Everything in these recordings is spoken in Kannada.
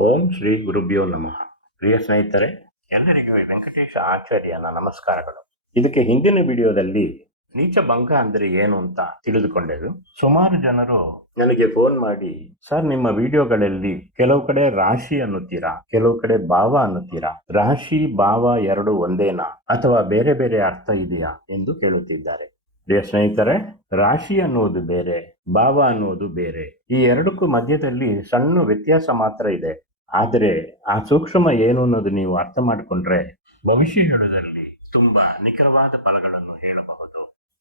ಓಂ ಶ್ರೀ ಗುರುಭ್ಯೋ ನಮಃ. ಪ್ರಿಯ ಸ್ನೇಹಿತರೆ, ಎಲ್ಲರಿಗೂ ವೆಂಕಟೇಶ ಆಚಾರ್ಯನ ನಮಸ್ಕಾರಗಳು. ಇದಕ್ಕೆ ಹಿಂದಿನ ವಿಡಿಯೋದಲ್ಲಿ ನೀಚ ಭಂಗ ಅಂದ್ರೆ ಏನು ಅಂತ ತಿಳಿದುಕೊಂಡೆವು. ಸುಮಾರು ಜನರು ನನಗೆ ಫೋನ್ ಮಾಡಿ, ಸರ್ ನಿಮ್ಮ ವಿಡಿಯೋಗಳಲ್ಲಿ ಕೆಲವು ಕಡೆ ರಾಶಿ ಅನ್ನುತ್ತೀರಾ, ಕೆಲವು ಕಡೆ ಭಾವ ಅನ್ನುತ್ತೀರಾ, ರಾಶಿ ಭಾವ ಎರಡು ಒಂದೇನಾ ಅಥವಾ ಬೇರೆ ಬೇರೆ ಅರ್ಥ ಇದೆಯಾ ಎಂದು ಕೇಳುತ್ತಿದ್ದಾರೆ. ಪ್ರಿಯ ಸ್ನೇಹಿತರೆ, ರಾಶಿ ಅನ್ನುವುದು ಬೇರೆ, ಭಾವ ಅನ್ನುವುದು ಬೇರೆ. ಈ ಎರಡಕ್ಕೂ ಮಧ್ಯದಲ್ಲಿ ಸಣ್ಣ ವ್ಯತ್ಯಾಸ ಮಾತ್ರ ಇದೆ. ಆದರೆ ಆ ಸೂಕ್ಷ್ಮ ಏನು ಅನ್ನೋದು ನೀವು ಅರ್ಥ ಮಾಡಿಕೊಂಡ್ರೆ ಭವಿಷ್ಯ ಹೇಳುವುದರಲ್ಲಿ ತುಂಬಾ ನಿಖರವಾದ ಫಲಗಳನ್ನು ಹೇಳಬಹುದು.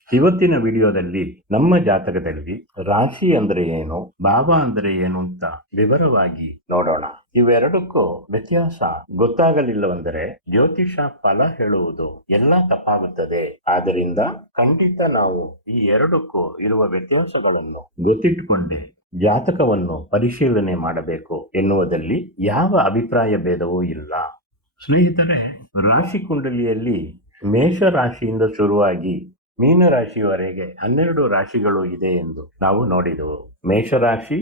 ಇವತ್ತಿನ ವಿಡಿಯೋದಲ್ಲಿ ನಮ್ಮ ಜಾತಕದಲ್ಲಿ ರಾಶಿ ಅಂದ್ರೆ ಏನು, ಭಾವ ಅಂದ್ರೆ ಏನು ಅಂತ ವಿವರವಾಗಿ ನೋಡೋಣ. ಇವೆರಡಕ್ಕೂ ವ್ಯತ್ಯಾಸ ಗೊತ್ತಾಗಲಿಲ್ಲವೆಂದರೆ ಜ್ಯೋತಿಷ ಫಲ ಹೇಳುವುದು ಎಲ್ಲ ತಪ್ಪಾಗುತ್ತದೆ. ಆದ್ದರಿಂದ ಖಂಡಿತ ನಾವು ಈ ಎರಡಕ್ಕೂ ಇರುವ ವ್ಯತ್ಯಾಸಗಳನ್ನು ಗೊತ್ತಿಟ್ಟುಕೊಂಡೇ ಜಾತಕವನ್ನು ಪರಿಶೀಲನೆ ಮಾಡಬೇಕು ಎನ್ನುವುದರಲ್ಲಿ ಯಾವ ಅಭಿಪ್ರಾಯ ಭೇದವೂ ಇಲ್ಲ. ಸ್ನೇಹಿತರೆ, ರಾಶಿ ಕುಂಡಲಿಯಲ್ಲಿ ಮೇಷ ರಾಶಿಯಿಂದ ಶುರುವಾಗಿ ಮೀನರಾಶಿಯವರೆಗೆ 12 ರಾಶಿಗಳು ಇದೆ ಎಂದು ನಾವು ನೋಡಿದೆವು. ಮೇಷರಾಶಿ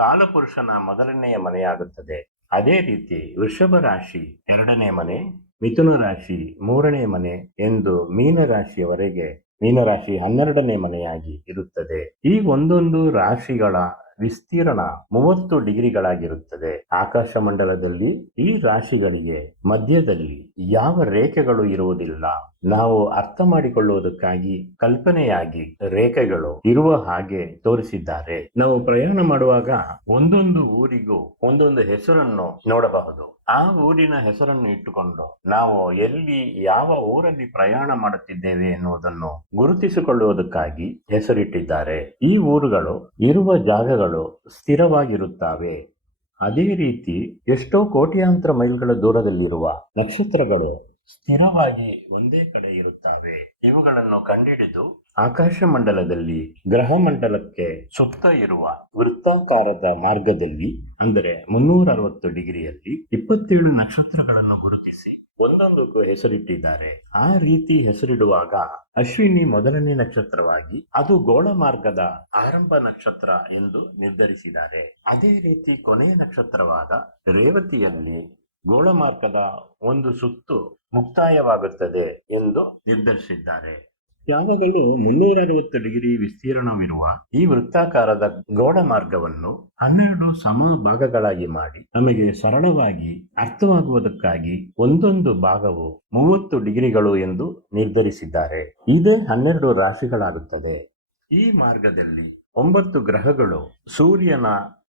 ಕಾಲಪುರುಷನ ಮೊದಲನೆಯ ಮನೆಯಾಗುತ್ತದೆ. ಅದೇ ರೀತಿ ವೃಷಭ ರಾಶಿ 2ನೇ ಮನೆ, ಮಿಥುನ ರಾಶಿ 3ನೇ ಮನೆ ಎಂದು ಮೀನರಾಶಿಯವರೆಗೆ ಮೀನರಾಶಿ 12ನೇ ಮನೆಯಾಗಿ ಇರುತ್ತದೆ. ಈ ಒಂದೊಂದು ರಾಶಿಗಳ ವಿಸ್ತೀರ್ಣ 30 ಡಿಗ್ರಿಗಳಾಗಿರುತ್ತದೆ. ಆಕಾಶ ಮಂಡಲದಲ್ಲಿ ಈ ರಾಶಿಗಳಿಗೆ ಮಧ್ಯದಲ್ಲಿ ಯಾವ ರೇಖೆಗಳು ಇರುವುದಿಲ್ಲ. ನಾವು ಅರ್ಥ ಮಾಡಿಕೊಳ್ಳುವುದಕ್ಕಾಗಿ ಕಲ್ಪನೆಯಾಗಿ ರೇಖೆಗಳು ಇರುವ ಹಾಗೆ ತೋರಿಸಿದ್ದಾರೆ. ನಾವು ಪ್ರಯಾಣ ಮಾಡುವಾಗ ಒಂದೊಂದು ಊರಿಗೂ ಒಂದೊಂದು ಹೆಸರನ್ನು ನೋಡಬಹುದು. ಆ ಊರಿನ ಹೆಸರನ್ನು ಇಟ್ಟುಕೊಂಡು ನಾವು ಎಲ್ಲಿ ಯಾವ ಊರಲ್ಲಿ ಪ್ರಯಾಣ ಮಾಡುತ್ತಿದ್ದೇವೆ ಎನ್ನುವುದನ್ನು ಗುರುತಿಸಿಕೊಳ್ಳುವುದಕ್ಕಾಗಿ ಹೆಸರಿಟ್ಟಿದ್ದಾರೆ. ಈ ಊರುಗಳು ಇರುವ ಜಾಗಗಳು ಸ್ಥಿರವಾಗಿರುತ್ತವೆ. ಅದೇ ರೀತಿ ಎಷ್ಟೋ ಕೋಟ್ಯಾಂತರ ಮೈಲ್ಗಳ ದೂರದಲ್ಲಿರುವ ನಕ್ಷತ್ರಗಳು ಸ್ಥಿರವಾಗಿ ಒಂದೇ ಕಡೆ ಇರುತ್ತವೆ. ಇವುಗಳನ್ನು ಕಂಡುಹಿಡಿದು ಆಕಾಶ ಮಂಡಲದಲ್ಲಿ ಗ್ರಹ ಮಂಡಲಕ್ಕೆ ಸುತ್ತ ಇರುವ ವೃತ್ತಾಕಾರದ ಮಾರ್ಗದಲ್ಲಿ ಅಂದರೆ 360 ಡಿಗ್ರಿಯಲ್ಲಿ 27 ನಕ್ಷತ್ರಗಳನ್ನು ಗುರುತಿಸಿ ಒಂದೊಂದಕ್ಕೂ ಹೆಸರಿಟ್ಟಿದ್ದಾರೆ. ಆ ರೀತಿ ಹೆಸರಿಡುವಾಗ ಅಶ್ವಿನಿ ಮೊದಲನೇ ನಕ್ಷತ್ರವಾಗಿ ಅದು ಗೋಳ ಮಾರ್ಗದ ಆರಂಭ ನಕ್ಷತ್ರ ಎಂದು ನಿರ್ಧರಿಸಿದ್ದಾರೆ. ಅದೇ ರೀತಿ ಕೊನೆಯ ನಕ್ಷತ್ರವಾದ ರೇವತಿಯಲ್ಲಿ ಗೋಳ ಮಾರ್ಗದ ಒಂದು ಸುತ್ತು ಮುಕ್ತಾಯವಾಗುತ್ತದೆ ಎಂದು ನಿರ್ಧರಿಸಿದ್ದಾರೆ. ಯಾವಾಗಲೂ 360 ಡಿಗ್ರಿ ವಿಸ್ತೀರ್ಣವಿರುವ ಈ ವೃತ್ತಾಕಾರದ ಗೋಳ ಮಾರ್ಗವನ್ನು 12 ಸಮ ಭಾಗಗಳಾಗಿ ಮಾಡಿ ನಮಗೆ ಸರಳವಾಗಿ ಅರ್ಥವಾಗುವುದಕ್ಕಾಗಿ ಒಂದೊಂದು ಭಾಗವು 30 ಡಿಗ್ರಿಗಳು ಎಂದು ನಿರ್ಧರಿಸಿದ್ದಾರೆ. ಇದೇ 12 ರಾಶಿಗಳಾಗುತ್ತದೆ. ಈ ಮಾರ್ಗದಲ್ಲಿ 9 ಗ್ರಹಗಳು ಸೂರ್ಯನ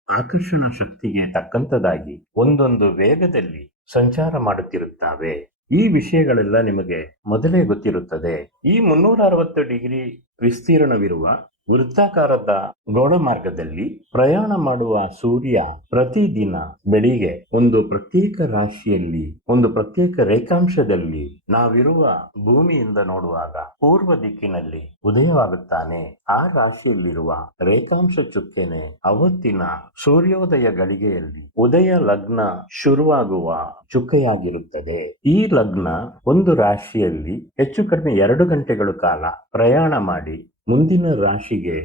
ಆಕರ್ಷಣ ಶಕ್ತಿಗೆ ತಕ್ಕಂತದಾಗಿ ಒಂದೊಂದು ವೇಗದಲ್ಲಿ ಸಂಚಾರ ಮಾಡುತ್ತಿರುತ್ತವೆ. ಈ ವಿಷಯಗಳೆಲ್ಲ ನಿಮಗೆ ಮೊದಲೇ ಗೊತ್ತಿರುತ್ತದೆ. ಈ 360 ಡಿಗ್ರಿ ವಿಸ್ತೀರ್ಣವಿರುವ ವೃತ್ತಾಕಾರದ ಗೋಳ ಮಾರ್ಗದಲ್ಲಿ ಪ್ರಯಾಣ ಮಾಡುವ ಸೂರ್ಯ ಪ್ರತಿದಿನ ಬೆಳಿಗ್ಗೆ ಒಂದು ಪ್ರತ್ಯೇಕ ರಾಶಿಯಲ್ಲಿ ಒಂದು ಪ್ರತ್ಯೇಕ ರೇಖಾಂಶದಲ್ಲಿ ನಾವಿರುವ ಭೂಮಿಯಿಂದ ನೋಡುವಾಗ ಪೂರ್ವ ದಿಕ್ಕಿನಲ್ಲಿ ಉದಯವಾಗುತ್ತಾನೆ. ಆ ರಾಶಿಯಲ್ಲಿರುವ ರೇಖಾಂಶ ಚುಕ್ಕೆನೆ ಅವತ್ತಿನ ಸೂರ್ಯೋದಯ ಗಳಿಗೆಯಲ್ಲಿ ಉದಯ ಲಗ್ನ ಶುರುವಾಗುವ ಚುಕ್ಕೆಯಾಗಿರುತ್ತದೆ. ಈ ಲಗ್ನ ಒಂದು ರಾಶಿಯಲ್ಲಿ ಹೆಚ್ಚು ಕಡಿಮೆ 2 ಗಂಟೆಗಳ ಕಾಲ ಪ್ರಯಾಣ ಮಾಡಿ ಮುಂದಿನ ರಾಶಿಗೆ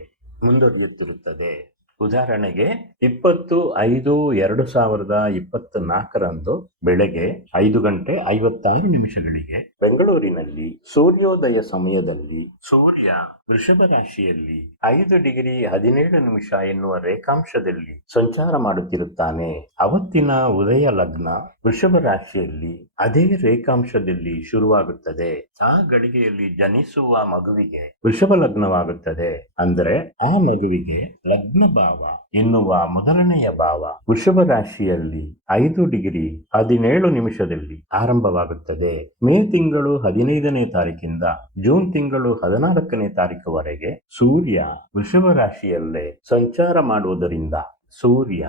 ಮುಂದುವರಿಯುತ್ತಿರುತ್ತದೆ. ಉದಾಹರಣೆಗೆ 20/5/2024 ಬೆಳಗ್ಗೆ 5:56 ಬೆಂಗಳೂರಿನಲ್ಲಿ ಸೂರ್ಯೋದಯ ಸಮಯದಲ್ಲಿ ಸೂರ್ಯ ವೃಷಭ ರಾಶಿಯಲ್ಲಿ 5:17 ಎನ್ನುವ ರೇಖಾಂಶದಲ್ಲಿ ಸಂಚಾರ ಮಾಡುತ್ತಿರುತ್ತಾನೆ. ಅವತ್ತಿನ ಉದಯ ಲಗ್ನ ವೃಷಭ ರಾಶಿಯಲ್ಲಿ ಅದೇ ರೇಖಾಂಶದಲ್ಲಿ ಶುರುವಾಗುತ್ತದೆ. ಆ ಗಳಿಗೆಯಲ್ಲಿ ಜನಿಸುವ ಮಗುವಿಗೆ ವೃಷಭ ಲಗ್ನವಾಗುತ್ತದೆ. ಅಂದರೆ ಆ ಮಗುವಿಗೆ ಲಗ್ನ ಭಾವ ಎನ್ನುವ ಮೊದಲನೆಯ ಭಾವ ವೃಷಭ ರಾಶಿಯಲ್ಲಿ 5:17 ಆರಂಭವಾಗುತ್ತದೆ. ಮೇ ತಿಂಗಳು 15ನೇ ತಾರೀಕಿಂದ ಜೂನ್ ತಿಂಗಳು 14ನೇ ತಾರೀಕುವರೆಗೆ ಸೂರ್ಯ ವೃಷಭ ರಾಶಿಯಲ್ಲೇ ಸಂಚಾರ ಮಾಡುವುದರಿಂದ ಸೂರ್ಯ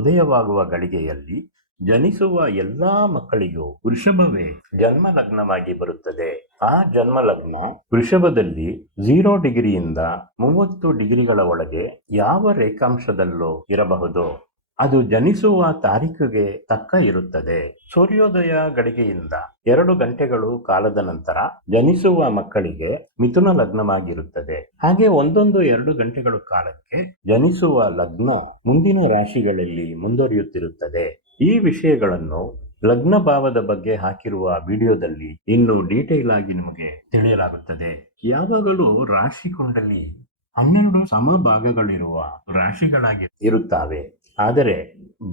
ಉದಯವಾಗುವ ಗಳಿಗೆಯಲ್ಲಿ ಜನಿಸುವ ಎಲ್ಲಾ ಮಕ್ಕಳಿಗೂ ವೃಷಭವೇ ಜನ್ಮ ಲಗ್ನವಾಗಿ ಬರುತ್ತದೆ. ಆ ಜನ್ಮ ಲಗ್ನ ವೃಷಭದಲ್ಲಿ 0 ಡಿಗ್ರಿಯಿಂದ 30 ಡಿಗ್ರಿಗಳ ಒಳಗೆ ಯಾವ ರೇಖಾಂಶದಲ್ಲೂ ಇರಬಹುದು. ಅದು ಜನಿಸುವ ತಾರೀಖಿಗೆ ತಕ್ಕ ಇರುತ್ತದೆ. ಸೂರ್ಯೋದಯ ಗಳಿಗೆಯಿಂದ 2 ಗಂಟೆಗಳು ಕಾಲದ ನಂತರ ಜನಿಸುವ ಮಕ್ಕಳಿಗೆ ಮಿಥುನ ಲಗ್ನವಾಗಿರುತ್ತದೆ. ಹಾಗೆ 1-2 ಗಂಟೆಗಳ ಕಾಲಕ್ಕೆ ಜನಿಸುವ ಲಗ್ನ ಮುಂದಿನ ರಾಶಿಗಳಲ್ಲಿ ಮುಂದುವರಿಯುತ್ತಿರುತ್ತದೆ. ಈ ವಿಷಯಗಳನ್ನು ಲಗ್ನ ಭಾವದ ಬಗ್ಗೆ ಹಾಕಿರುವ ವಿಡಿಯೋದಲ್ಲಿ ಇನ್ನು ಡೀಟೇಲ್ ಆಗಿ ನಿಮಗೆ ತಿಳಿಯಲಾಗುತ್ತದೆ. ಯಾವಾಗಲೂ ರಾಶಿ ಕುಂಡಲಿ 12 ಸಮಭಾಗಗಳಿರುವ ರಾಶಿಗಳಾಗಿ ಇರುತ್ತವೆ. ಆದರೆ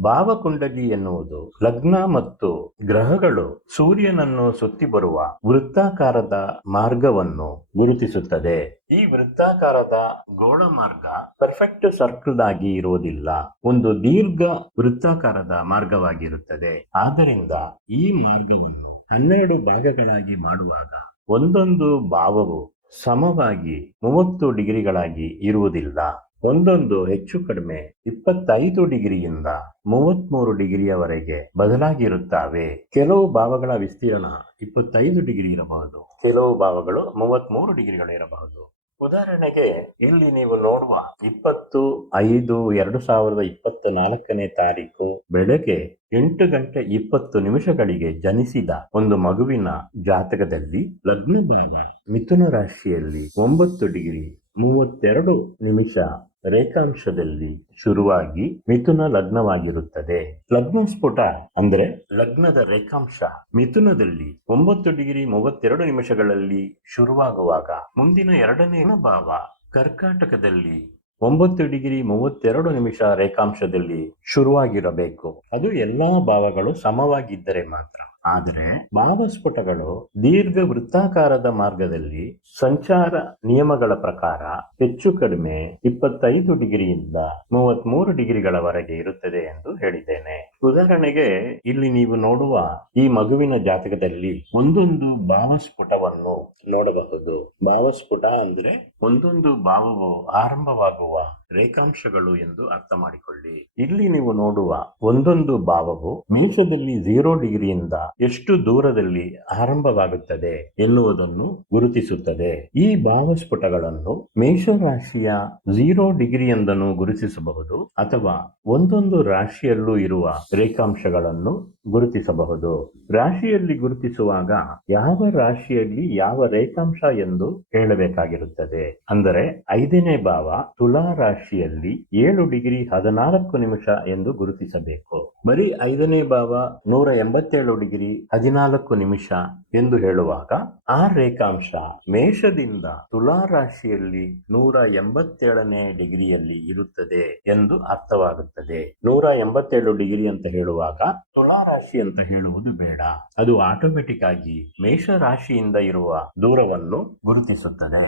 ಭಾವಕುಂಡಲಿ ಎನ್ನುವುದು ಲಗ್ನ ಮತ್ತು ಗ್ರಹಗಳು ಸೂರ್ಯನನ್ನು ಸುತ್ತಿ ಬರುವ ವೃತ್ತಾಕಾರದ ಮಾರ್ಗವನ್ನು ಗುರುತಿಸುತ್ತದೆ. ಈ ವೃತ್ತಾಕಾರದ ಗೋಳ ಮಾರ್ಗ ಪರ್ಫೆಕ್ಟ್ ಸರ್ಕಲ್ ಆಗಿ ಇರುವುದಿಲ್ಲ, ಒಂದು ದೀರ್ಘ ವೃತ್ತಾಕಾರದ ಮಾರ್ಗವಾಗಿರುತ್ತದೆ. ಆದ್ದರಿಂದ ಈ ಮಾರ್ಗವನ್ನು 12 ಭಾಗಗಳಾಗಿ ಮಾಡುವಾಗ ಒಂದೊಂದು ಭಾವವು ಸಮವಾಗಿ 30 ಡಿಗ್ರಿಗಳಾಗಿ ಇರುವುದಿಲ್ಲ. ಒಂದೊಂದು ಹೆಚ್ಚು ಕಡಿಮೆ 25 ಡಿಗ್ರಿಯಿಂದ 33 ಡಿಗ್ರಿಯವರೆಗೆ ಬದಲಾಗಿರುತ್ತವೆ. ಕೆಲವು ಭಾವಗಳ ವಿಸ್ತೀರ್ಣ 25 ಡಿಗ್ರಿ ಇರಬಹುದು, ಕೆಲವು ಭಾವಗಳು 33 ಡಿಗ್ರಿಗಳು ಇರಬಹುದು. ಉದಾಹರಣೆಗೆ ಇಲ್ಲಿ ನೀವು ನೋಡುವ 20/5/2024 ತಾರೀಕು ಬೆಳಗ್ಗೆ 8:20 ಜನಿಸಿದ ಒಂದು ಮಗುವಿನ ಜಾತಕದಲ್ಲಿ ಲಗ್ನ ಭಾವ ಮಿಥುನ ರಾಶಿಯಲ್ಲಿ 9:32 ರೇಖಾಂಶದಲ್ಲಿ ಶುರುವಾಗಿ ಮಿಥುನ ಲಗ್ನವಾಗಿರುತ್ತದೆ. ಲಗ್ನ ಸ್ಫುಟ ಅಂದ್ರೆ ಲಗ್ನದ ರೇಖಾಂಶ ಮಿಥುನದಲ್ಲಿ 9:32 ಶುರುವಾಗುವಾಗ ಮುಂದಿನ ಎರಡನೇ ಭಾವ ಕರ್ಕಾಟಕದಲ್ಲಿ 9:32 ರೇಖಾಂಶದಲ್ಲಿ ಶುರುವಾಗಿರಬೇಕು. ಅದು ಎಲ್ಲಾ ಭಾವಗಳು ಸಮವಾಗಿದ್ದರೆ ಮಾತ್ರ. ಆದರೆ ಭಾವಸ್ಫುಟಗಳು ದೀರ್ಘ ವೃತ್ತಾಕಾರದ ಮಾರ್ಗದಲ್ಲಿ ಸಂಚಾರ ನಿಯಮಗಳ ಪ್ರಕಾರ ಹೆಚ್ಚು ಕಡಿಮೆ 25 ಡಿಗ್ರಿಯಿಂದ 33 ಡಿಗ್ರಿಗಳವರೆಗೆ ಇರುತ್ತದೆ ಎಂದು ಹೇಳಿದ್ದೇನೆ. ಉದಾಹರಣೆಗೆ ಇಲ್ಲಿ ನೀವು ನೋಡುವ ಈ ಮಗುವಿನ ಜಾತಕದಲ್ಲಿ ಒಂದೊಂದು ಭಾವಸ್ಫುಟವನ್ನು ನೋಡಬಹುದು. ಭಾವಸ್ಫುಟ ಅಂದ್ರೆ ಒಂದೊಂದು ಭಾವವು ಆರಂಭವಾಗುವ ರೇಖಾಂಶಗಳು ಎಂದು ಅರ್ಥ ಮಾಡಿಕೊಳ್ಳಿ. ಇಲ್ಲಿ ನೀವು ನೋಡುವ ಒಂದೊಂದು ಭಾವವು ಮೇಷದಲ್ಲಿ 0 ಡಿಗ್ರಿಯಿಂದ ಎಷ್ಟು ದೂರದಲ್ಲಿ ಆರಂಭವಾಗುತ್ತದೆ ಎನ್ನುವುದನ್ನು ಗುರುತಿಸುತ್ತದೆ. ಈ ಭಾವಸ್ಫುಟಗಳನ್ನು ಮೇಷರಾಶಿಯ 0 ಡಿಗ್ರಿ ಎಂದನ್ನು ಗುರುತಿಸಬಹುದು ಅಥವಾ ಒಂದೊಂದು ರಾಶಿಯಲ್ಲೂ ಇರುವ ರೇಖಾಂಶಗಳನ್ನು ಗುರುತಿಸಬಹುದು. ರಾಶಿಯಲ್ಲಿ ಗುರುತಿಸುವಾಗ ಯಾವ ರಾಶಿಯಲ್ಲಿ ಯಾವ ರೇಖಾಂಶ ಎಂದು ಹೇಳಬೇಕಾಗಿರುತ್ತದೆ. ಅಂದರೆ 5ನೇ ಭಾವ ತುಲಾ ರಾಶಿಯಲ್ಲಿ 7:14 ಎಂದು ಗುರುತಿಸಬೇಕು. ಬರೀ 5ನೇ ಭಾವ 187:14 ಎಂದು ಹೇಳುವಾಗ ಆ ರೇಖಾಂಶ ಮೇಷದಿಂದ ತುಲಾ ರಾಶಿಯಲ್ಲಿ 187ನೇ ಡಿಗ್ರಿಯಲ್ಲಿ ಇರುತ್ತದೆ ಎಂದು ಅರ್ಥವಾಗುತ್ತದೆ. 187 ಡಿಗ್ರಿ ಅಂತ ಹೇಳುವಾಗ ತುಲಾ ರಾಶಿ ಅಂತ ಹೇಳುವುದು ಬೇಡ, ಅದು ಆಟೋಮೆಟಿಕ್ ಆಗಿ ಮೇಷ ರಾಶಿಯಿಂದ ಇರುವ ದೂರವನ್ನು ಗುರುತಿಸುತ್ತದೆ.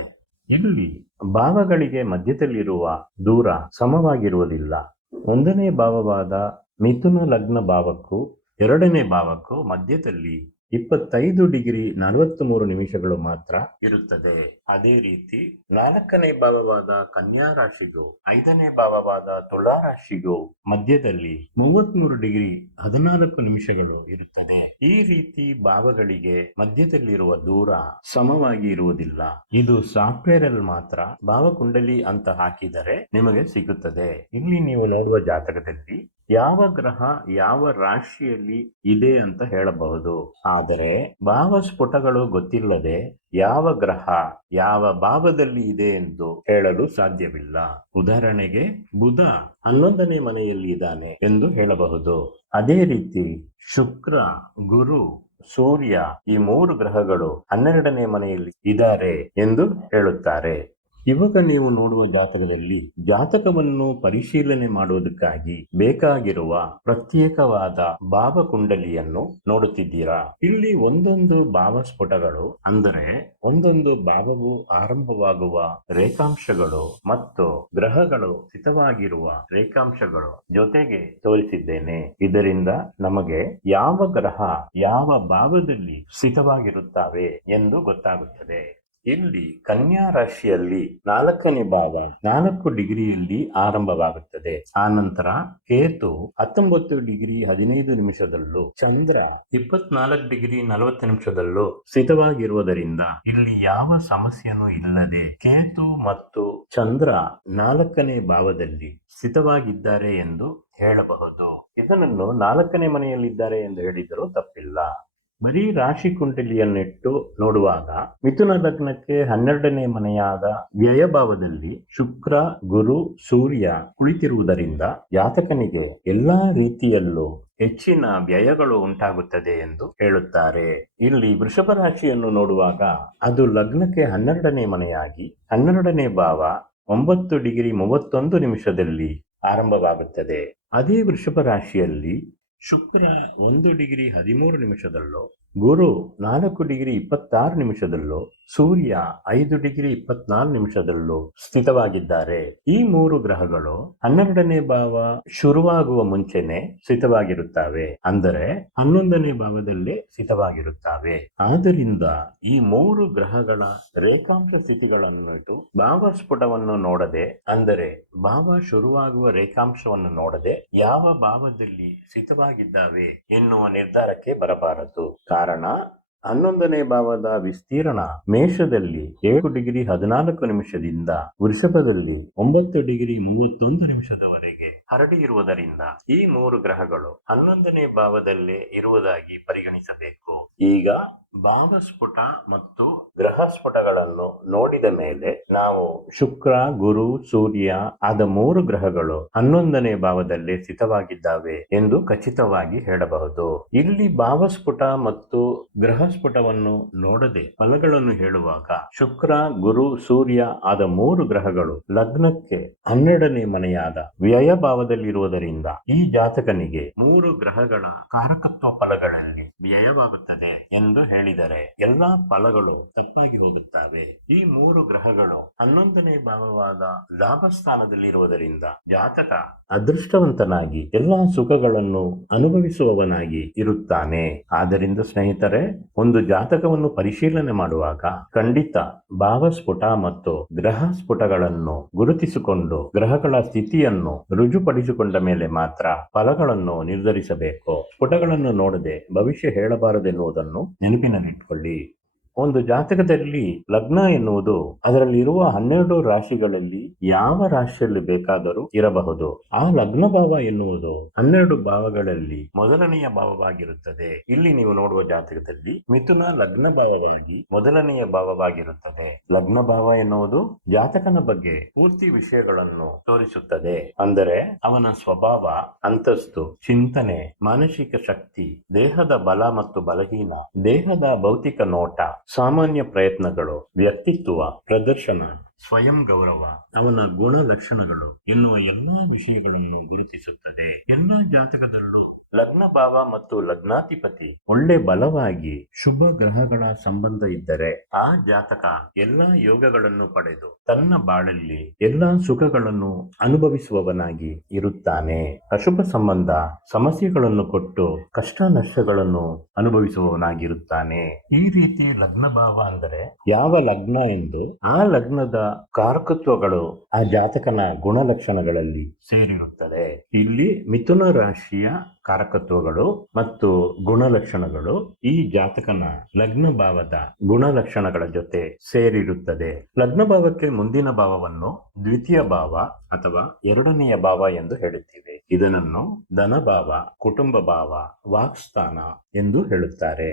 ಇಲ್ಲಿ ಭಾವಗಳಿಗೆ ಮಧ್ಯದಲ್ಲಿರುವ ದೂರ ಸಮವಾಗಿರುವುದಿಲ್ಲ. 1ನೇ ಭಾವವಾದ ಮಿಥುನ ಲಗ್ನ ಭಾವಕ್ಕೂ 2ನೇ ಭಾವಕ್ಕೂ ಮಧ್ಯದಲ್ಲಿ 25:43 ಮಾತ್ರ ಇರುತ್ತದೆ. ಅದೇ ರೀತಿ 4ನೇ ಭಾವವಾದ ಕನ್ಯಾ ರಾಶಿಗೂ 5ನೇ ಭಾವವಾದ ತುಲಾ ರಾಶಿಗೂ ಮಧ್ಯದಲ್ಲಿ 33:14 ಇರುತ್ತದೆ. ಈ ರೀತಿ ಭಾವಗಳಿಗೆ ಮಧ್ಯದಲ್ಲಿರುವ ದೂರ ಸಮವಾಗಿ ಇರುವುದಿಲ್ಲ. ಇದು ಸಾಫ್ಟ್ವೇರ್ ಅಲ್ಲಿ ಮಾತ್ರ ಭಾವಕುಂಡಲಿ ಅಂತ ಹಾಕಿದರೆ ನಿಮಗೆ ಸಿಗುತ್ತದೆ. ಇಲ್ಲಿ ನೀವು ನೋಡುವ ಜಾತಕದಲ್ಲಿ ಯಾವ ಗ್ರಹ ಯಾವ ರಾಶಿಯಲ್ಲಿ ಇದೆ ಅಂತ ಹೇಳಬಹುದು. ಆದರೆ ಭಾವಸ್ಫುಟಗಳು ಗೊತ್ತಿಲ್ಲದೆ ಯಾವ ಗ್ರಹ ಯಾವ ಭಾವದಲ್ಲಿ ಇದೆ ಎಂದು ಹೇಳಲು ಸಾಧ್ಯವಿಲ್ಲ. ಉದಾಹರಣೆಗೆ ಬುಧ 11ನೇ ಮನೆಯಲ್ಲಿ ಇದ್ದಾನೆ ಎಂದು ಹೇಳಬಹುದು. ಅದೇ ರೀತಿ ಶುಕ್ರ, ಗುರು, ಸೂರ್ಯ ಈ 3 ಗ್ರಹಗಳು 12ನೇ ಮನೆಯಲ್ಲಿ ಇದ್ದಾರೆ ಎಂದು ಹೇಳುತ್ತಾರೆ. ಇವಾಗ ನೀವು ನೋಡುವ ಜಾತಕದಲ್ಲಿ ಜಾತಕವನ್ನು ಪರಿಶೀಲನೆ ಮಾಡುವುದಕ್ಕಾಗಿ ಬೇಕಾಗಿರುವ ಪ್ರತ್ಯೇಕವಾದ ಭಾವಕುಂಡಲಿಯನ್ನು ನೋಡುತ್ತಿದ್ದೀರಾ. ಇಲ್ಲಿ ಒಂದೊಂದು ಭಾವಸ್ಫುಟಗಳು ಅಂದರೆ ಒಂದೊಂದು ಭಾವವು ಆರಂಭವಾಗುವ ರೇಖಾಂಶಗಳು ಮತ್ತು ಗ್ರಹಗಳು ಸ್ಥಿತವಾಗಿರುವ ರೇಖಾಂಶಗಳು ಜೊತೆಗೆ ತೋರಿಸಿದ್ದೇನೆ. ಇದರಿಂದ ನಮಗೆ ಯಾವ ಗ್ರಹ ಯಾವ ಭಾವದಲ್ಲಿ ಸ್ಥಿತವಾಗಿರುತ್ತವೆ ಎಂದು ಗೊತ್ತಾಗುತ್ತದೆ. ಇಲ್ಲಿ ಕನ್ಯಾ ರಾಶಿಯಲ್ಲಿ 4ನೇ ಭಾವ 4 ಡಿಗ್ರಿಯಲ್ಲಿ ಆರಂಭವಾಗುತ್ತದೆ. ಆ ನಂತರ ಕೇತು 19:15 ಚಂದ್ರ 24:40 ಸ್ಥಿತವಾಗಿರುವುದರಿಂದ ಇಲ್ಲಿ ಯಾವ ಸಮಸ್ಯೆನೂ ಇಲ್ಲದೆ ಕೇತು ಮತ್ತು ಚಂದ್ರ 4ನೇ ಭಾವದಲ್ಲಿ ಸ್ಥಿತವಾಗಿದ್ದಾರೆ ಎಂದು ಹೇಳಬಹುದು. ಇದನ್ನು 4ನೇ ಮನೆಯಲ್ಲಿದ್ದಾರೆ ಎಂದು ಹೇಳಿದರೂ ತಪ್ಪಿಲ್ಲ. ಬರೀ ರಾಶಿ ಕುಂಡಲಿಯನ್ನಿಟ್ಟು ನೋಡುವಾಗ ಮಿಥುನ ಲಗ್ನಕ್ಕೆ 12ನೇ ಮನೆಯಾದ ವ್ಯಯಭಾವದಲ್ಲಿ ಶುಕ್ರ, ಗುರು, ಸೂರ್ಯ ಕುಳಿತಿರುವುದರಿಂದ ಜಾತಕನಿಗೆ ಎಲ್ಲಾ ರೀತಿಯಲ್ಲೂ ಹೆಚ್ಚಿನ ವ್ಯಯಗಳು ಉಂಟಾಗುತ್ತದೆ ಎಂದು ಹೇಳುತ್ತಾರೆ. ಇಲ್ಲಿ ವೃಷಭ ರಾಶಿಯನ್ನು ನೋಡುವಾಗ ಅದು ಲಗ್ನಕ್ಕೆ 12ನೇ ಮನೆಯಾಗಿ 12ನೇ ಭಾವ 9 ಡಿಗ್ರಿ 31 ನಿಮಿಷದಲ್ಲಿ ಆರಂಭವಾಗುತ್ತದೆ. ಅದೇ ವೃಷಭ ರಾಶಿಯಲ್ಲಿ ಶುಕ್ರ 1 ಡಿಗ್ರಿ 13 ನಿಮಿಷದಲ್ಲೋ, ಗುರು 4 ಡಿಗ್ರಿ 26 ನಿಮಿಷದಲ್ಲೋ, ಸೂರ್ಯ 5 ಡಿಗ್ರಿ 24 ನಿಮಿಷದಲ್ಲೂ ಸ್ಥಿತವಾಗಿದ್ದಾರೆ. ಈ 3 ಗ್ರಹಗಳು 12ನೇ ಭಾವ ಶುರುವಾಗುವ ಮುಂಚೆನೆ ಸ್ಥಿತವಾಗಿರುತ್ತವೆ, ಅಂದರೆ 11ನೇ ಭಾವದಲ್ಲೇ ಸ್ಥಿತವಾಗಿರುತ್ತವೆ. ಆದ್ದರಿಂದ ಈ 3 ಗ್ರಹಗಳ ರೇಖಾಂಶ ಸ್ಥಿತಿಗಳನ್ನು ಇಟ್ಟು ಭಾವಸ್ಫುಟವನ್ನು ನೋಡದೆ, ಅಂದರೆ ಭಾವ ಶುರುವಾಗುವ ರೇಖಾಂಶವನ್ನು ನೋಡದೆ ಯಾವ ಭಾವದಲ್ಲಿ ಸ್ಥಿತವಾಗಿದ್ದಾವೆ ಎನ್ನುವ ನಿರ್ಧಾರಕ್ಕೆ ಬರಬಾರದು. ಕಾರಣ 11ನೇ ಭಾವದ ವಿಸ್ತೀರ್ಣ ಮೇಷದಲ್ಲಿ 7 ಡಿಗ್ರಿ 14 ನಿಮಿಷದಿಂದ ವೃಷಭದಲ್ಲಿ 9 ಡಿಗ್ರಿ 31 ನಿಮಿಷದವರೆಗೆ ಹರಡಿ ಇರುವುದರಿಂದ ಈ 3 ಗ್ರಹಗಳು 11ನೇ ಭಾವದಲ್ಲೇ ಇರುವುದಾಗಿ ಪರಿಗಣಿಸಬೇಕು. ಈಗ ಭಾವಸ್ಫುಟ ಮತ್ತು ಗ್ರಹ ಸ್ಫುಟಗಳನ್ನು ನೋಡಿದ ಮೇಲೆ ನಾವು ಶುಕ್ರ, ಗುರು, ಸೂರ್ಯ ಆದ 3 ಗ್ರಹಗಳು 11ನೇ ಭಾವದಲ್ಲಿ ಸ್ಥಿತವಾಗಿದ್ದಾವೆ ಎಂದು ಖಚಿತವಾಗಿ ಹೇಳಬಹುದು. ಇಲ್ಲಿ ಭಾವಸ್ಫುಟ ಮತ್ತು ಗ್ರಹ ಸ್ಫುಟವನ್ನು ನೋಡದೆ ಫಲಗಳನ್ನು ಹೇಳುವಾಗ ಶುಕ್ರ, ಗುರು, ಸೂರ್ಯ ಆದ 3 ಗ್ರಹಗಳು ಲಗ್ನಕ್ಕೆ 12ನೇ ಮನೆಯಾದ ವ್ಯಯ ಭಾವದಲ್ಲಿರುವುದರಿಂದ ಈ ಜಾತಕನಿಗೆ 3 ಗ್ರಹಗಳ ಕಾರಕತ್ವ ಫಲಗಳಲ್ಲಿ ವ್ಯಯವಾಗುತ್ತದೆ ಎಂದು ಹೇಳಿದರೆ ಎಲ್ಲಾ ಫಲಗಳು ತಪ್ಪಾಗಿ ಹೋಗುತ್ತವೆ. ಈ 3 ಗ್ರಹಗಳು 11ನೇ ಭಾವವಾದ ಲಾಭಸ್ಥಾನದಲ್ಲಿರುವುದರಿಂದ ಜಾತಕ ಅದೃಷ್ಟವಂತನಾಗಿ ಎಲ್ಲಾ ಸುಖಗಳನ್ನು ಅನುಭವಿಸುವವನಾಗಿ ಇರುತ್ತಾನೆ. ಆದ್ದರಿಂದ ಸ್ನೇಹಿತರೆ, ಒಂದು ಜಾತಕವನ್ನು ಪರಿಶೀಲನೆ ಮಾಡುವಾಗ ಖಂಡಿತ ಭಾವಸ್ಫುಟ ಮತ್ತು ಗ್ರಹ ಸ್ಫುಟಗಳನ್ನು ಗುರುತಿಸಿಕೊಂಡು ಗ್ರಹಗಳ ಸ್ಥಿತಿಯನ್ನು ರುಜುಪಡಿಸಿಕೊಂಡ ಮೇಲೆ ಮಾತ್ರ ಫಲಗಳನ್ನು ನಿರ್ಧರಿಸಬೇಕು. ಸ್ಫುಟಗಳನ್ನು ನೋಡದೆ ಭವಿಷ್ಯ ಹೇಳಬಾರದೆನ್ನುವುದನ್ನು ನೆನಪಿನಲ್ಲಿಟ್ಟುಕೊಳ್ಳಿ. ಒಂದು ಜಾತಕದಲ್ಲಿ ಲಗ್ನ ಎನ್ನುವುದು ಅದರಲ್ಲಿರುವ 12 ರಾಶಿಗಳಲ್ಲಿ ಯಾವ ರಾಶಿಯಲ್ಲಿ ಬೇಕಾದರೂ ಇರಬಹುದು. ಆ ಲಗ್ನ ಭಾವ ಎನ್ನುವುದು 12 ಭಾವಗಳಲ್ಲಿ ಮೊದಲನೆಯ ಭಾವವಾಗಿರುತ್ತದೆ. ಇಲ್ಲಿ ನೀವು ನೋಡುವ ಜಾತಕದಲ್ಲಿ ಮಿಥುನ ಲಗ್ನ ಭಾವವಾಗಿ ಮೊದಲನೆಯ ಭಾವವಾಗಿರುತ್ತದೆ. ಲಗ್ನ ಭಾವ ಎನ್ನುವುದು ಜಾತಕನ ಬಗ್ಗೆ ಪೂರ್ತಿ ವಿಷಯಗಳನ್ನು ತೋರಿಸುತ್ತದೆ. ಅಂದರೆ ಅವನ ಸ್ವಭಾವ, ಅಂತಸ್ತು, ಚಿಂತನೆ, ಮಾನಸಿಕ ಶಕ್ತಿ, ದೇಹದ ಬಲ ಮತ್ತು ಬಲಹೀನ, ದೇಹದ ಭೌತಿಕ ನೋಟ, ಸಾಮಾನ್ಯ ಪ್ರಯತ್ನಗಳು, ವ್ಯಕ್ತಿತ್ವ ಪ್ರದರ್ಶನ, ಸ್ವಯಂ ಗೌರವ, ಅವನ ಗುಣ ಲಕ್ಷಣಗಳು ಎನ್ನುವ ಎಲ್ಲಾ ವಿಷಯಗಳನ್ನು ಗುರುತಿಸುತ್ತದೆ. ಎಲ್ಲಾ ಜಾತಕದಲ್ಲೂ ಲಗ್ನ ಭಾವ ಮತ್ತು ಲಗ್ನಾಧಿಪತಿ ಒಳ್ಳೆ ಬಲವಾಗಿ ಶುಭ ಗ್ರಹಗಳ ಸಂಬಂಧ ಇದ್ದರೆ ಆ ಜಾತಕ ಎಲ್ಲಾ ಯೋಗಗಳನ್ನು ಪಡೆದು ತನ್ನ ಬಾಳಲ್ಲಿ ಎಲ್ಲಾ ಸುಖಗಳನ್ನು ಅನುಭವಿಸುವವನಾಗಿ ಇರುತ್ತಾನೆ. ಅಶುಭ ಸಂಬಂಧ ಸಮಸ್ಯೆಗಳನ್ನು ಕೊಟ್ಟು ಕಷ್ಟ ನಷ್ಟಗಳನ್ನು ಅನುಭವಿಸುವವನಾಗಿರುತ್ತಾನೆ. ಈ ರೀತಿ ಲಗ್ನ ಭಾವ ಅಂದರೆ ಯಾವ ಲಗ್ನ ಎಂದು ಆ ಲಗ್ನದ ಕಾರಕತ್ವಗಳು ಆ ಜಾತಕನ ಗುಣಲಕ್ಷಣಗಳಲ್ಲಿ ಸೇರಿರುತ್ತದೆ. ಇಲ್ಲಿ ಮಿಥುನ ರಾಶಿಯ ಕಾರಕತ್ವಗಳು ಮತ್ತು ಗುಣಲಕ್ಷಣಗಳು ಈ ಜಾತಕನ ಲಗ್ನ ಭಾವದ ಗುಣಲಕ್ಷಣಗಳ ಜೊತೆ ಸೇರಿರುತ್ತದೆ. ಲಗ್ನ ಭಾವಕ್ಕೆ ಮುಂದಿನ ಭಾವವನ್ನು ದ್ವಿತೀಯ ಭಾವ ಅಥವಾ 2ನೆಯ ಭಾವ ಎಂದು ಹೇಳುತ್ತೇವೆ. ಇದನ್ನು ಧನಭಾವ, ಕುಟುಂಬ ಭಾವ, ವಾಕ್ಸ್ಥಾನ ಎಂದು ಹೇಳುತ್ತಾರೆ.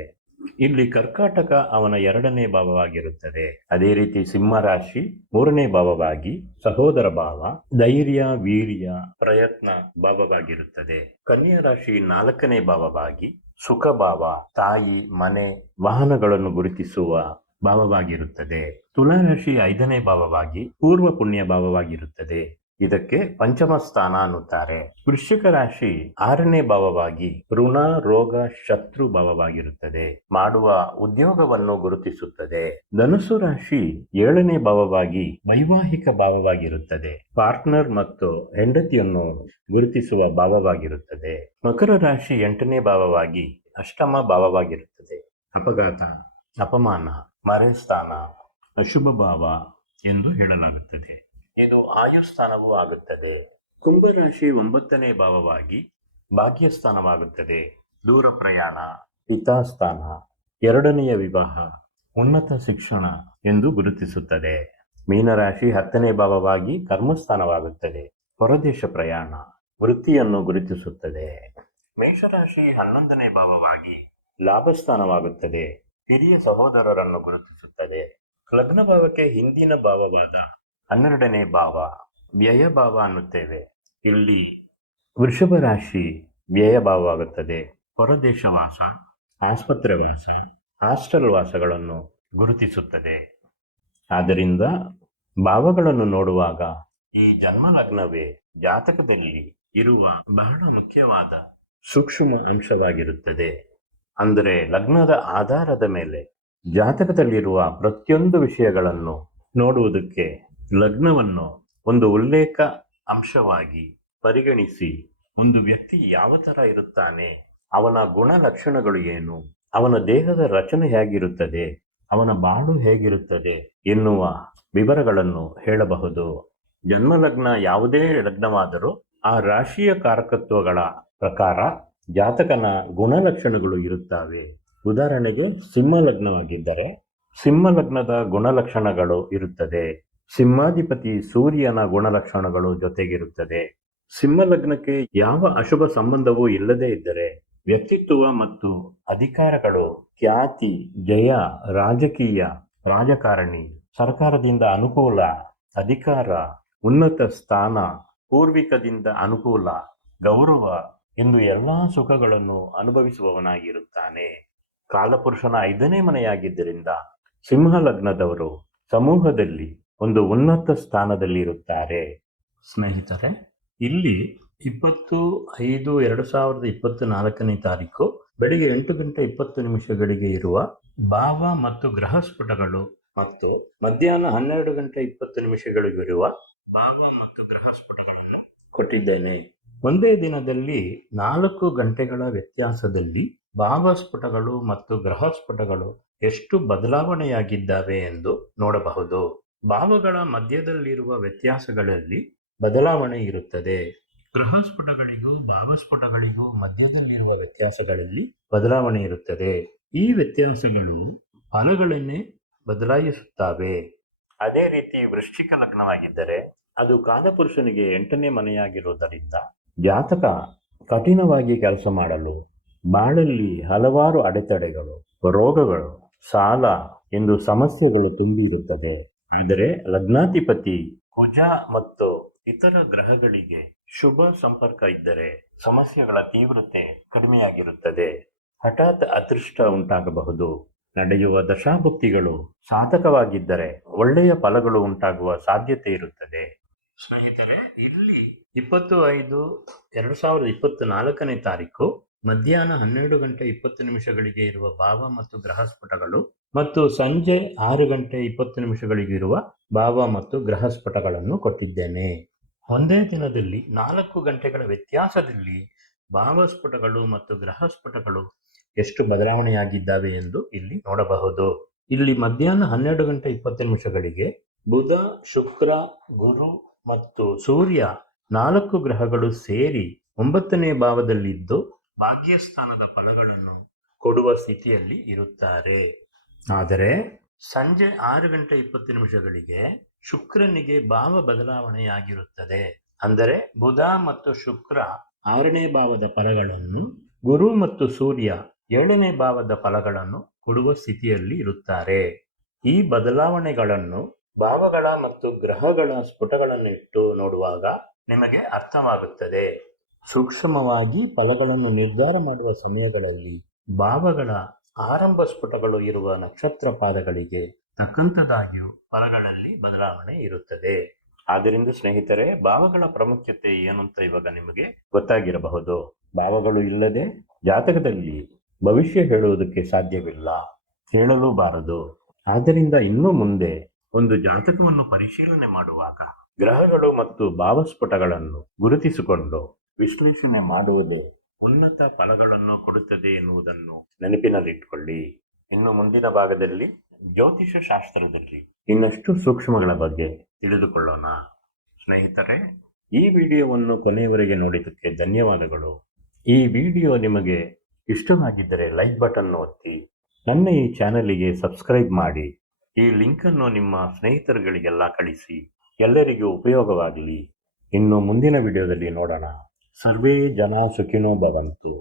ಇಲ್ಲಿ ಕರ್ಕಾಟಕ ಅವನ 2ನೇ ಭಾವವಾಗಿರುತ್ತದೆ. ಅದೇ ರೀತಿ ಸಿಂಹ ರಾಶಿ 3ನೇ ಭಾವವಾಗಿ ಸಹೋದರ ಭಾವ, ಧೈರ್ಯ, ವೀರ್ಯ, ಪ್ರಯತ್ನ ಭಾವವಾಗಿರುತ್ತದೆ. ಕನ್ಯಾ ರಾಶಿ 4ನೇ ಭಾವವಾಗಿ ಸುಖ ಭಾವ, ತಾಯಿ, ಮನೆ, ವಾಹನಗಳನ್ನು ಗುರುತಿಸುವ ಭಾವವಾಗಿರುತ್ತದೆ. ತುಲಾ ರಾಶಿ 5ನೇ ಭಾವವಾಗಿ ಪೂರ್ವ ಪುಣ್ಯ ಭಾವವಾಗಿರುತ್ತದೆ. ಇದಕ್ಕೆ ಪಂಚಮ ಸ್ಥಾನ ಅನ್ನುತ್ತಾರೆ. ವೃಶ್ಚಿಕ ರಾಶಿ 6ನೇ ಭಾವವಾಗಿ ಋಣ, ರೋಗ, ಶತ್ರು ಭಾವವಾಗಿರುತ್ತದೆ. ಮಾಡುವ ಉದ್ಯೋಗವನ್ನು ಗುರುತಿಸುತ್ತದೆ. ಧನುಸ್ಸು ರಾಶಿ 7ನೇ ಭಾವವಾಗಿ ವೈವಾಹಿಕ ಭಾವವಾಗಿರುತ್ತದೆ. ಪಾರ್ಟ್ನರ್ ಮತ್ತು ಹೆಂಡತಿಯನ್ನು ಗುರುತಿಸುವ ಭಾವವಾಗಿರುತ್ತದೆ. ಮಕರ ರಾಶಿ 8ನೇ ಭಾವವಾಗಿ ಅಷ್ಟಮ ಭಾವವಾಗಿರುತ್ತದೆ. ಅಪಘಾತ, ಅಪಮಾನ, ಮರೆಸ್ಥಾನ, ಅಶುಭ ಭಾವ ಎಂದು ಹೇಳಲಾಗುತ್ತದೆ. ಇದು ಆಯುಸ್ಥಾನವೂ ಆಗುತ್ತದೆ. ಕುಂಭರಾಶಿ 9ನೇ ಭಾವವಾಗಿ ಭಾಗ್ಯಸ್ಥಾನವಾಗುತ್ತದೆ. ದೂರ ಪ್ರಯಾಣ, ಹಿತಾಸ್ಥಾನ, 2ನೆಯ ವಿವಾಹ, ಉನ್ನತ ಶಿಕ್ಷಣ ಎಂದು ಗುರುತಿಸುತ್ತದೆ. ಮೀನರಾಶಿ 10ನೇ ಭಾವವಾಗಿ ಕರ್ಮಸ್ಥಾನವಾಗುತ್ತದೆ. ಹೊರದೇಶ ಪ್ರಯಾಣ, ವೃತ್ತಿಯನ್ನು ಗುರುತಿಸುತ್ತದೆ. ಮೇಷರಾಶಿ 11ನೇ ಭಾವವಾಗಿ ಲಾಭಸ್ಥಾನವಾಗುತ್ತದೆ. ಹಿರಿಯ ಸಹೋದರರನ್ನು ಗುರುತಿಸುತ್ತದೆ. ಲಗ್ನ ಭಾವಕ್ಕೆ ಹಿಂದಿನ ಭಾವವಾದ 12ನೇ ಭಾವ ವ್ಯಯ ಭಾವ ಅನ್ನುತ್ತೇವೆ. ಇಲ್ಲಿ ವೃಷಭ ರಾಶಿ ವ್ಯಯ ಭಾವವಾಗುತ್ತದೆ. ಹೊರದೇಶವಾಸ, ಆಸ್ಪತ್ರೆ ವಾಸ, ಹಾಸ್ಟೆಲ್ ವಾಸಗಳನ್ನು ಗುರುತಿಸುತ್ತದೆ. ಆದ್ದರಿಂದ ಭಾವಗಳನ್ನು ನೋಡುವಾಗ ಈ ಜನ್ಮ ಲಗ್ನವೇ ಜಾತಕದಲ್ಲಿ ಇರುವ ಬಹಳ ಮುಖ್ಯವಾದ ಸೂಕ್ಷ್ಮ ಅಂಶವಾಗಿರುತ್ತದೆ. ಅಂದರೆ ಲಗ್ನದ ಆಧಾರದ ಮೇಲೆ ಜಾತಕದಲ್ಲಿರುವ ಪ್ರತಿಯೊಂದು ವಿಷಯಗಳನ್ನು ನೋಡುವುದಕ್ಕೆ ಲಗ್ನವನ್ನು ಒಂದು ಉಲ್ಲೇಖ ಅಂಶವಾಗಿ ಪರಿಗಣಿಸಿ ಒಂದು ವ್ಯಕ್ತಿ ಯಾವ ತರ ಇರುತ್ತಾನೆ, ಅವನ ಗುಣ ಲಕ್ಷಣಗಳು ಏನು, ಅವನ ದೇಹದ ರಚನೆ ಹೇಗಿರುತ್ತದೆ, ಅವನ ಬಾಳು ಹೇಗಿರುತ್ತದೆ ಎನ್ನುವ ವಿವರಗಳನ್ನು ಹೇಳಬಹುದು. ಜನ್ಮ ಲಗ್ನ ಯಾವುದೇ ಲಗ್ನವಾದರೂ ಆ ರಾಶಿಯ ಕಾರಕತ್ವಗಳ ಪ್ರಕಾರ ಜಾತಕನ ಗುಣಲಕ್ಷಣಗಳು ಇರುತ್ತವೆ. ಉದಾಹರಣೆಗೆ ಸಿಂಹ ಲಗ್ನವಾಗಿದ್ದರೆ ಸಿಂಹ ಲಗ್ನದ ಗುಣಲಕ್ಷಣಗಳು ಇರುತ್ತದೆ. ಸಿಂಹಾಧಿಪತಿ ಸೂರ್ಯನ ಗುಣಲಕ್ಷಣಗಳು ಜೊತೆಗಿರುತ್ತದೆ. ಸಿಂಹ ಲಗ್ನಕ್ಕೆ ಯಾವ ಅಶುಭ ಸಂಬಂಧವೂ ಇಲ್ಲದೇ ಇದ್ದರೆ ವ್ಯಕ್ತಿತ್ವ ಮತ್ತು ಅಧಿಕಾರಗಳು, ಖ್ಯಾತಿ, ಜಯ, ರಾಜಕೀಯ, ರಾಜಕಾರಣಿ, ಸರ್ಕಾರದಿಂದ ಅನುಕೂಲ, ಅಧಿಕಾರ, ಉನ್ನತ ಸ್ಥಾನ, ಪೂರ್ವಿಕದಿಂದ ಅನುಕೂಲ, ಗೌರವ ಎಂದು ಎಲ್ಲಾ ಸುಖಗಳನ್ನು ಅನುಭವಿಸುವವನಾಗಿರುತ್ತಾನೆ. ಕಾಲಪುರುಷನ 5ನೇ ಮನೆಯಾಗಿದ್ದರಿಂದ ಸಿಂಹ ಲಗ್ನದವರು ಸಮೂಹದಲ್ಲಿ ಒಂದು ಉನ್ನತ ಸ್ಥಾನದಲ್ಲಿ ಇರುತ್ತಾರೆ. ಸ್ನೇಹಿತರೆ, ಇಲ್ಲಿ 20/5/2024 ತಾರೀಕು ಬೆಳಿಗ್ಗೆ 8:20 ಇರುವ ಭಾವ ಮತ್ತು ಗ್ರಹ ಸ್ಫುಟಗಳು ಮತ್ತು ಮಧ್ಯಾಹ್ನ 12:20 ಇರುವ ಭಾವ ಮತ್ತು ಗ್ರಹ ಸ್ಫುಟಗಳನ್ನು ಕೊಟ್ಟಿದ್ದೇನೆ. ಒಂದೇ ದಿನದಲ್ಲಿ 4 ಗಂಟೆಗಳ ವ್ಯತ್ಯಾಸದಲ್ಲಿ ಭಾವ ಸ್ಫುಟಗಳು ಮತ್ತು ಗ್ರಹ ಸ್ಫುಟಗಳು ಎಷ್ಟು ಬದಲಾವಣೆಯಾಗಿದ್ದಾವೆ ಎಂದು ನೋಡಬಹುದು. ಭಾವಗಳ ಮಧ್ಯದಲ್ಲಿರುವ ವ್ಯತ್ಯಾಸಗಳಲ್ಲಿ ಬದಲಾವಣೆ ಇರುತ್ತದೆ. ಗ್ರಹ ಸ್ಫುಟಗಳಿಗೂ ಭಾವಸ್ಫುಟಗಳಿಗೂ ಮಧ್ಯದಲ್ಲಿರುವ ವ್ಯತ್ಯಾಸಗಳಲ್ಲಿ ಬದಲಾವಣೆ ಇರುತ್ತದೆ. ಈ ವ್ಯತ್ಯಾಸಗಳು ಫಲಗಳನ್ನೇ ಬದಲಾಯಿಸುತ್ತವೆ. ಅದೇ ರೀತಿ ವೃಶ್ಚಿಕ ಲಗ್ನವಾಗಿದ್ದರೆ ಅದು ಕಾಲಪುರುಷನಿಗೆ 8ನೇ ಮನೆಯಾಗಿರುವುದರಿಂದ ಜಾತಕ ಕಠಿಣವಾಗಿ ಕೆಲಸ ಮಾಡಲು, ಬಾಳಲ್ಲಿ ಹಲವಾರು ಅಡೆತಡೆಗಳು, ರೋಗಗಳು, ಸಾಲ ಎಂದು ಸಮಸ್ಯೆಗಳು ತುಂಬಿರುತ್ತದೆ. ಆದರೆ ಲಗ್ನಾಧಿಪತಿ ಕುಜ ಮತ್ತು ಇತರ ಗ್ರಹಗಳಿಗೆ ಶುಭ ಸಂಪರ್ಕ ಇದ್ದರೆ ಸಮಸ್ಯೆಗಳ ತೀವ್ರತೆ ಕಡಿಮೆಯಾಗಿರುತ್ತದೆ. ಹಠಾತ್ ಅದೃಷ್ಟ ಉಂಟಾಗಬಹುದು. ನಡೆಯುವ ದಶಾಭುಕ್ತಿಗಳು ಸಾಧಕವಾಗಿದ್ದರೆ ಒಳ್ಳೆಯ ಫಲಗಳು ಉಂಟಾಗುವ ಸಾಧ್ಯತೆ ಇರುತ್ತದೆ. ಸ್ನೇಹಿತರೆ, ಇಲ್ಲಿ 20/5/2024 ತಾರೀಕು ಮಧ್ಯಾಹ್ನ 12:20 ಇರುವ ಭಾವ ಮತ್ತು ಗ್ರಹ ಸ್ಫುಟಗಳು ಮತ್ತು ಸಂಜೆ 6:20 ಇರುವ ಭಾವ ಮತ್ತು ಗ್ರಹ ಸ್ಫುಟಗಳನ್ನು ಕೊಟ್ಟಿದ್ದೇನೆ. ಒಂದೇ ದಿನದಲ್ಲಿ 4 ಗಂಟೆಗಳ ವ್ಯತ್ಯಾಸದಲ್ಲಿ ಭಾವ ಸ್ಫುಟಗಳು ಮತ್ತು ಗ್ರಹ ಸ್ಫುಟಗಳು ಎಷ್ಟು ಬದಲಾವಣೆಯಾಗಿದ್ದಾವೆ ಎಂದು ಇಲ್ಲಿ ನೋಡಬಹುದು. ಇಲ್ಲಿ ಮಧ್ಯಾಹ್ನ 12:20 ಬುಧ, ಶುಕ್ರ, ಗುರು ಮತ್ತು ಸೂರ್ಯ 4 ಗ್ರಹಗಳು ಸೇರಿ 9ನೇ ಭಾವದಲ್ಲಿದ್ದು ಭಾಗ್ಯಸ್ಥಾನದ ಫಲಗಳನ್ನು ಕೊಡುವ ಸ್ಥಿತಿಯಲ್ಲಿ ಇರುತ್ತಾರೆ. ಆದರೆ ಸಂಜೆ 6:20 ಶುಕ್ರನಿಗೆ ಭಾವ ಬದಲಾವಣೆಯಾಗಿರುತ್ತದೆ. ಅಂದರೆ ಬುಧ ಮತ್ತು ಶುಕ್ರ 6ನೇ ಭಾವದ ಫಲಗಳನ್ನು, ಗುರು ಮತ್ತು ಸೂರ್ಯ 7ನೇ ಭಾವದ ಫಲಗಳನ್ನು ಕೊಡುವ ಸ್ಥಿತಿಯಲ್ಲಿ ಇರುತ್ತಾರೆ. ಈ ಬದಲಾವಣೆಗಳನ್ನು ಭಾವಗಳ ಮತ್ತು ಗ್ರಹಗಳ ಸ್ಫುಟಗಳನ್ನು ಇಟ್ಟು ನೋಡುವಾಗ ನಿಮಗೆ ಅರ್ಥವಾಗುತ್ತದೆ. ಸೂಕ್ಷ್ಮವಾಗಿ ಫಲಗಳನ್ನು ನಿರ್ಧಾರ ಮಾಡುವ ಸಮಯಗಳಲ್ಲಿ ಭಾವಗಳ ಆರಂಭ ಸ್ಫುಟಗಳು ಇರುವ ನಕ್ಷತ್ರ ಪಾದಗಳಿಗೆ ತಕ್ಕಂಥದಾಗಿಯೂ ಫಲಗಳಲ್ಲಿ ಬದಲಾವಣೆ ಇರುತ್ತದೆ. ಆದ್ದರಿಂದ ಸ್ನೇಹಿತರೆ, ಭಾವಗಳ ಪ್ರಾಮುಖ್ಯತೆ ಏನು ಅಂತ ಇವಾಗ ನಿಮಗೆ ಗೊತ್ತಾಗಿರಬಹುದು. ಭಾವಗಳು ಇಲ್ಲದೆ ಜಾತಕದಲ್ಲಿ ಭವಿಷ್ಯ ಹೇಳುವುದಕ್ಕೆ ಸಾಧ್ಯವಿಲ್ಲ, ಹೇಳಲೂಬಾರದು. ಆದ್ದರಿಂದ ಇನ್ನು ಮುಂದೆ ಒಂದು ಜಾತಕವನ್ನು ಪರಿಶೀಲನೆ ಮಾಡುವಾಗ ಗ್ರಹಗಳು ಮತ್ತು ಭಾವಸ್ಫುಟಗಳನ್ನು ಗುರುತಿಸಿಕೊಂಡು ವಿಶ್ಲೇಷಣೆ ಮಾಡುವುದೇ ಉನ್ನತ ಫಲಗಳನ್ನು ಕೊಡುತ್ತದೆ ಎನ್ನುವುದನ್ನು ನೆನಪಿನಲ್ಲಿಟ್ಟುಕೊಳ್ಳಿ. ಇನ್ನು ಮುಂದಿನ ಭಾಗದಲ್ಲಿ ಜ್ಯೋತಿಷ ಶಾಸ್ತ್ರದಲ್ಲಿ ಇನ್ನಷ್ಟು ಸೂಕ್ಷ್ಮಗಳ ಬಗ್ಗೆ ತಿಳಿದುಕೊಳ್ಳೋಣ. ಸ್ನೇಹಿತರೆ, ಈ ವಿಡಿಯೋವನ್ನು ಕೊನೆಯವರೆಗೆ ನೋಡಿದ್ದಕ್ಕೆ ಧನ್ಯವಾದಗಳು. ಈ ವಿಡಿಯೋ ನಿಮಗೆ ಇಷ್ಟವಾಗಿದ್ದರೆ ಲೈಕ್ ಬಟನ್ ಒತ್ತಿ, ನನ್ನ ಈ ಚಾನಲಿಗೆ ಸಬ್ಸ್ಕ್ರೈಬ್ ಮಾಡಿ. ಈ ಲಿಂಕನ್ನು ನಿಮ್ಮ ಸ್ನೇಹಿತರುಗಳಿಗೆಲ್ಲ ಕಳಿಸಿ, ಎಲ್ಲರಿಗೂ ಉಪಯೋಗವಾಗಲಿ. ಇನ್ನು ಮುಂದಿನ ವಿಡಿಯೋದಲ್ಲಿ ನೋಡೋಣ. ಸರ್ವೇ ಜನ ಸುಖಿನೋ ಭವಂತು.